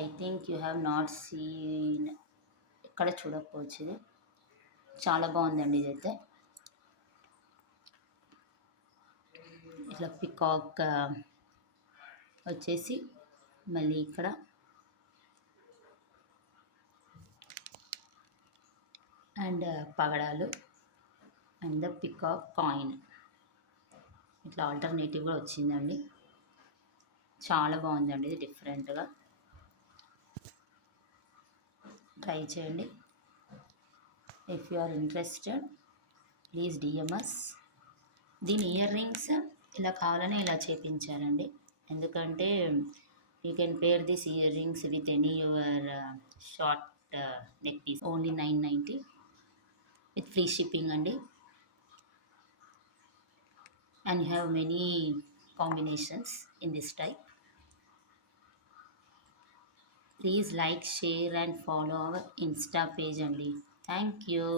I think you have not seen. ఎక్కడ చూడకపోవచ్చు ఇది. చాలా బాగుందండి ఇదైతే. ఇట్లా పికాక్ వచ్చేసి మళ్ళీ ఇక్కడ అండ్ పగడాలు అండ్ ద పికాక్ కాయిన్ ఇట్లా ఆల్టర్నేటివ్గా వచ్చిందండి. చాలా బాగుందండి ఇది, డిఫరెంట్గా. ట్రై చేయండి. If you are interested please DMs. దీని ఇయర్ రింగ్స్ ఇలా కావాలని ఇలా చేపించారండి. ఎందుకంటే you can pair this earrings with any your short neck piece. Only 990 with free shipping అండి. And you have many combinations in this type. Please like, share and follow our Insta page only. Thank you.